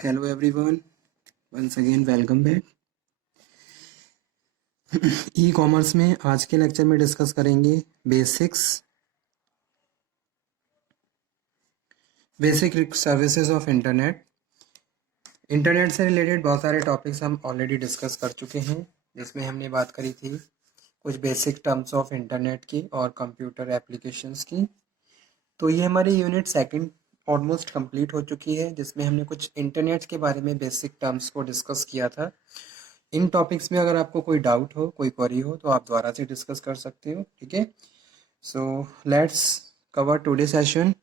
Hello everyone, once again welcome back. E commerce में आज के लेक्चर में डिस्कस करेंगे basic services of internet. Internet से रिलेटेड बहुत सारे टॉपिक्स हम ऑलरेडी डिस्कस कर चुके हैं, जिसमें हमने बात करी थी कुछ बेसिक टर्म्स ऑफ इंटरनेट की और कंप्यूटर एप्लीकेशंस की। तो ये हमारी यूनिट सेकंड ऑलमोस्ट कंप्लीट हो चुकी है, जिसमें हमने कुछ इंटरनेट के बारे में बेसिक टर्म्स को डिस्कस किया था। इन टॉपिक्स में अगर आपको कोई डाउट हो, कोई क्वेरी हो, तो आप दोबारा से डिस्कस कर सकते हो। ठीक है, so let's cover today session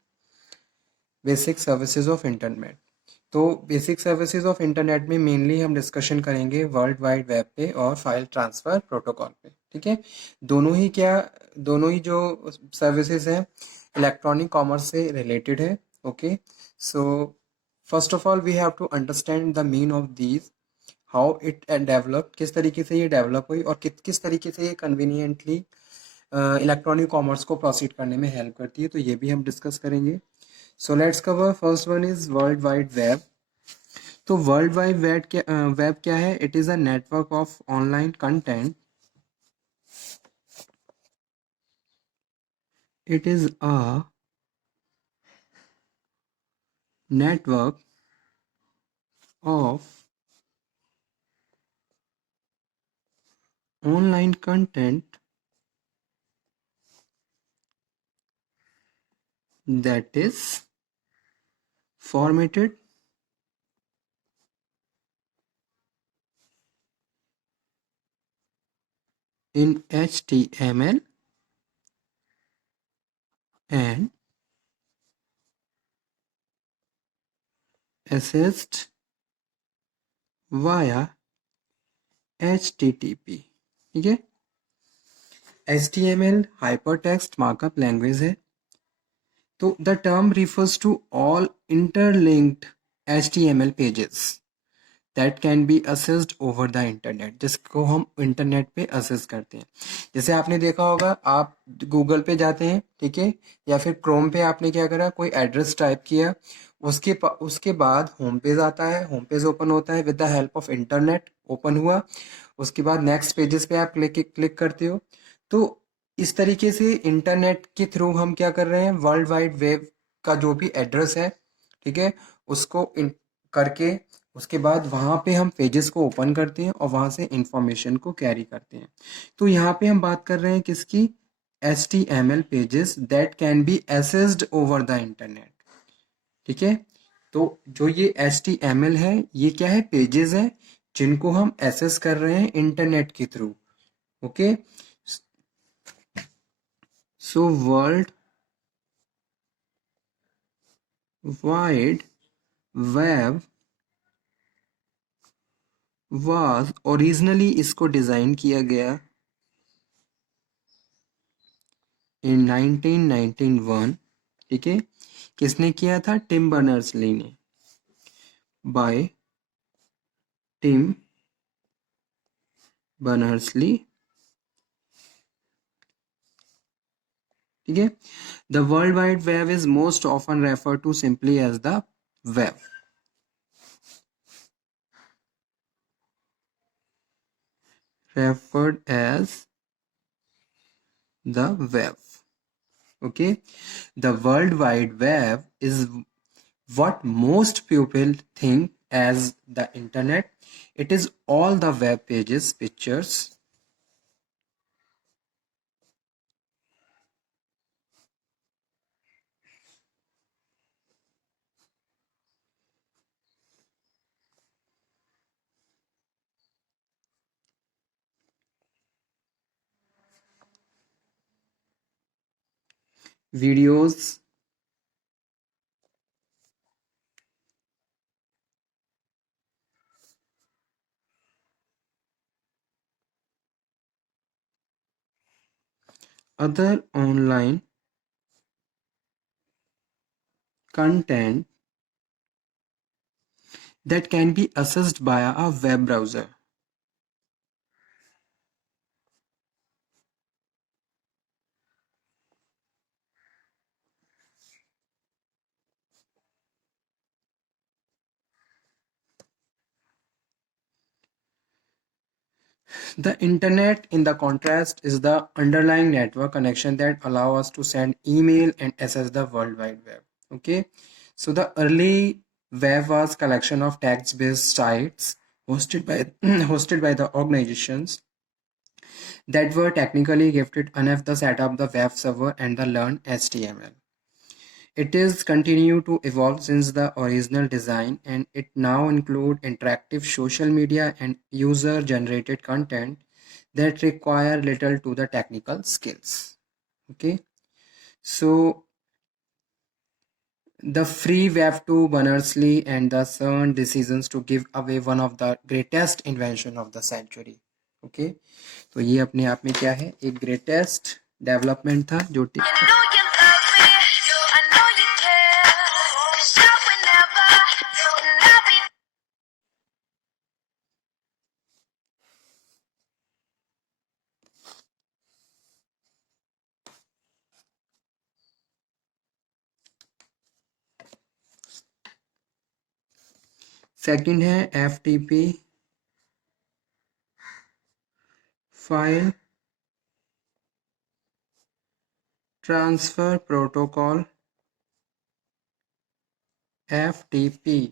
basic services of internet. तो बेसिक सर्विसेज ऑफ इंटरनेट में मेनली हम डिस्कशन करेंगे वर्ल्ड वाइड वेब पे और फाइल ट्रांसफर प्रोटोकॉल पे। ठीक है, दोनों ही जो सर्विसेज हैं इलेक्ट्रॉनिक कॉमर्स से रिलेटेड है। Okay, so first of all we have to understand the mean of these, how it develop, किस तरीके से ये डेवलप हुई और किस तरीके से ये कन्वीनियंटली इलेक्ट्रॉनिक कॉमर्स को प्रोसीड करने में हेल्प करती है। तो ये भी हम डिस्कस करेंगे। So let's cover first one is world wide web. तो वर्ल्ड वाइड वेब क्या है? It is a network of online content. It is a network of online content that is formatted in HTML and accessed via HTTP। ठीक है, HTML hypertext markup language है। तो the term refers to all interlinked HTML pages that can be accessed over the internet, जिसको हम इंटरनेट पे असेस करते हैं। जैसे आपने देखा होगा, आप गूगल पे जाते हैं, ठीक है, या फिर क्रोम पे आपने क्या करा, कोई एड्रेस टाइप किया, उसके बाद होम पेज आता है, होम पेज ओपन होता है with the help of internet, open हुआ, उसके बाद नेक्स्ट पेजेस पे आप क्लिक करते हो। तो इस तरीके से इंटरनेट के थ्रू हम क्या कर रहे हैं, वर्ल्ड वाइड वेब का जो भी एड्रेस है, ठीक है, उसको करके उसके बाद वहाँ पे हम पेजेस को ओपन करते हैं और वहाँ से इंफॉर्मेशन को कैरी करते हैं। तो यहाँ पे हम बात कर रहे हैं किसकी? HTML pages that can be assessed over the internet. ठीक है, तो जो ये HTML है, ये क्या है? पेजेस है जिनको हम एसेस कर रहे हैं इंटरनेट के through. Okay, so world wide web was originally, इसको डिजाइन किया गया इन 1991। ठीक है, किसने किया था? टिम बर्नर्स-ली ने, बाय टिम बर्नर्स-ली। ठीक है, the world wide web is most often refer to simply as the web. referred as the web. Okay, the world wide web is what most people think as the internet. It is all the web pages, pictures, videos, other online content that can be accessed via a web browser. The internet, in the contrast, is the underlying network connection that allow us to send email and access the World Wide Web. Okay, so the early web was collection of text-based sites hosted by hosted by the organizations that were technically gifted enough to set up the web server and the learn HTML. It is continued to evolve since the original design, and it now include interactive social media and user generated content that require little to the technical skills. Okay, so the free web to Berners-Lee and the CERN decisions to give away one of the greatest invention of the century. Okay, तो ये अपने आप में क्या है, एक greatest development था जो सेकंड है FTP file transfer protocol FTP.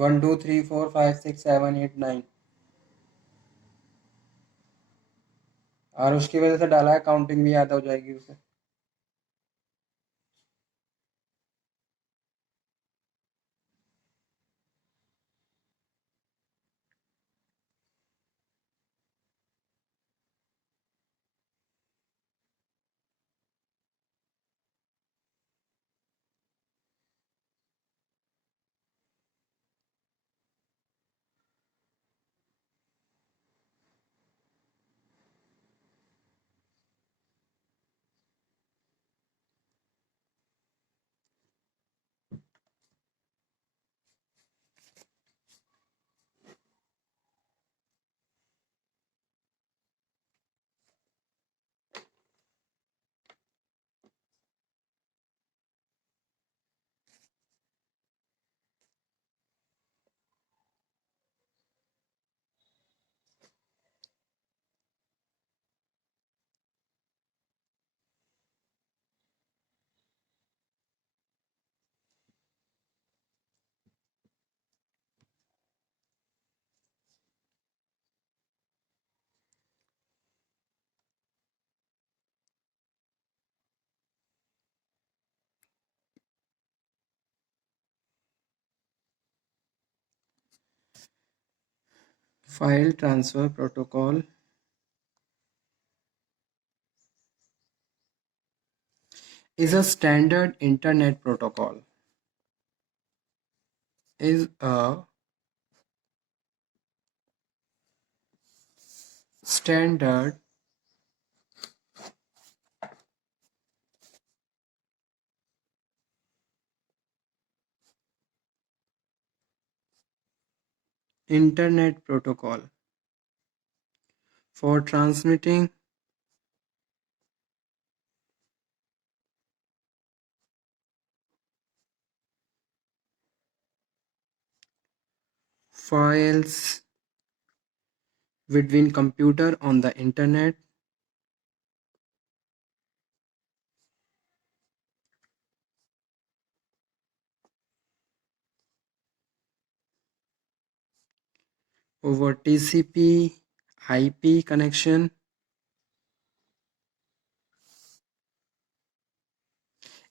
1 2 3 4 5 6 7 8 9 और उसकी वजह से डाला है, काउंटिंग भी याद हो जाएगी उसे. File transfer protocol is a standard internet protocol. Is a standard internet protocol for transmitting files between computer on the internet over TCP IP connection.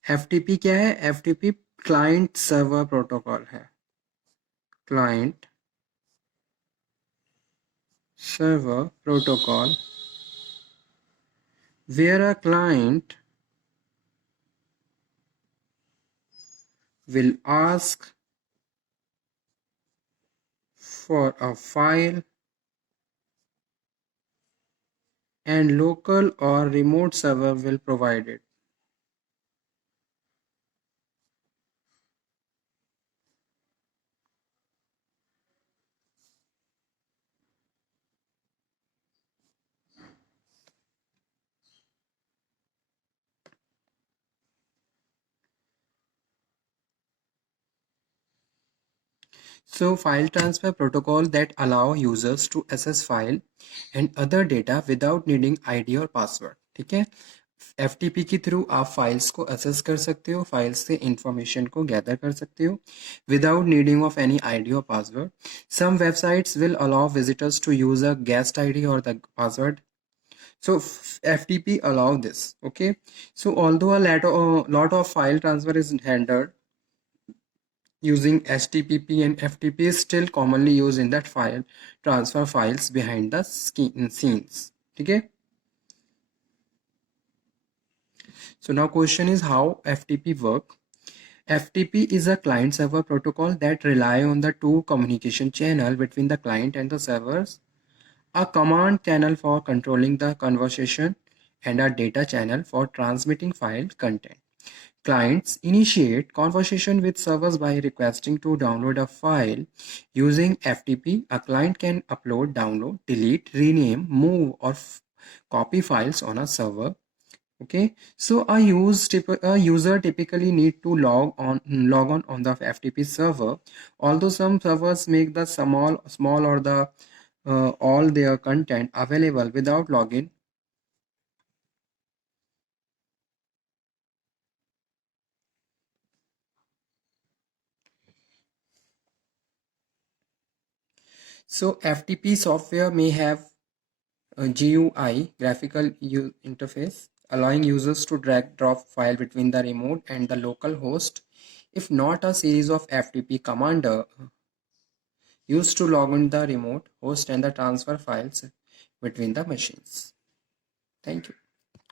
FTP क्या है? FTP client server protocol है. Client server protocol where a client will ask for a file and local or remote server will provide it. So file transfer protocol that allow users to access file and other data without needing ID और password. ठीक है, FTP के थ्रू आप फाइल्स को access कर सकते हो, फाइल्स से इंफॉर्मेशन को गैदर कर सकते हो without needing of any ID or password. Some websites will allow visitors to use a guest ID or the password. So FTP allow this. Okay, so although a lot of file transfer is handled using HTTP, and FTP is still commonly used in that file transfer files behind the scenes. Okay, so now question is how FTP work. FTP is a client server protocol that rely on the two communication channel between the client and the servers, a command channel for controlling the conversation and a data channel for transmitting file content. Clients initiate conversation with servers by requesting to download a file. Using FTP, a client can upload, download, delete, rename, move, or copy files on a server. Okay, so a user typically need to log on the FTP server. Although some servers make the small or the all their content available without login. So FTP software may have a GUI, graphical interface, allowing users to drag drop file between the remote and the local host. If not, a series of FTP commander used to log in the remote host and the transfer files between the machines. Thank you.